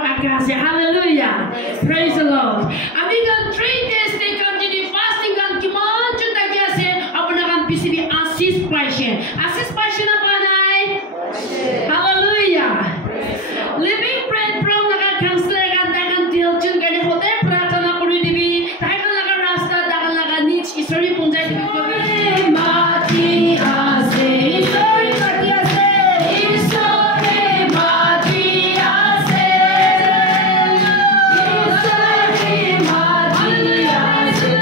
akasih. Hallelujah. Praise the Lord. Amiga 3 days they continue fasting kan kiman chuta gyase apna kan pisibi asis paishe. Asis paishe na panai. Hallelujah. Living bread from naga counselor kan dagan til chun kan hote pratana kuri dibi. Dagan naga rasta dagan naga niche isori punjai dibi. Mati ase isori mati ase isori mati ase isori mati ase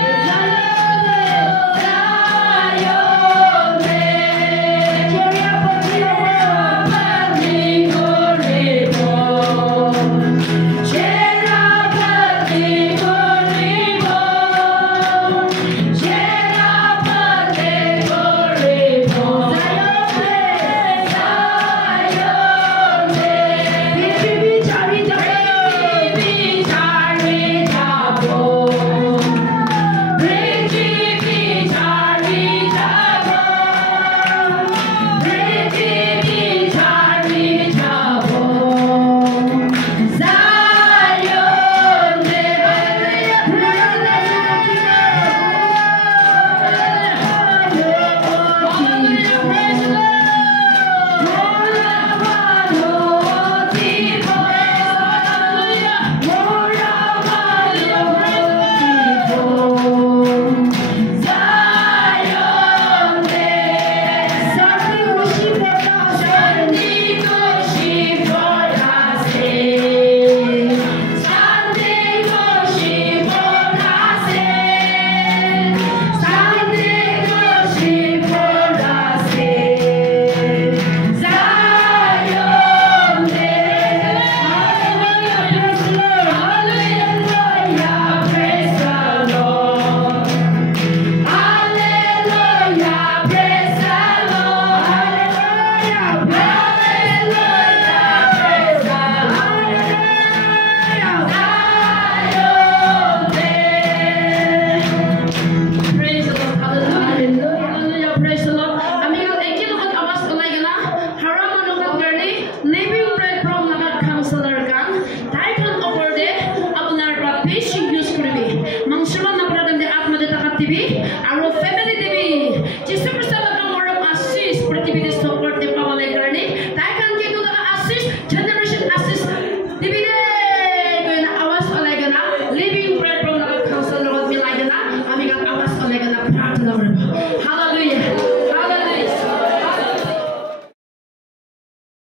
sayone cheria potio pati corribo cheria pati corribo cheria pati corribo sayone prithivi chari jabo prithivi chari jabo prithivi chari jabo Praise the Lord. Hallelujah. Hallelujah. Praise the Lord. Amiga, eki lokat awas ulai gana. Haram anukat garni. Living bread from nagat counselor kan. Taikan oporde. Abunar pra patient use kuribi. Mangsuman na pradam de atma de takat tibi. Aro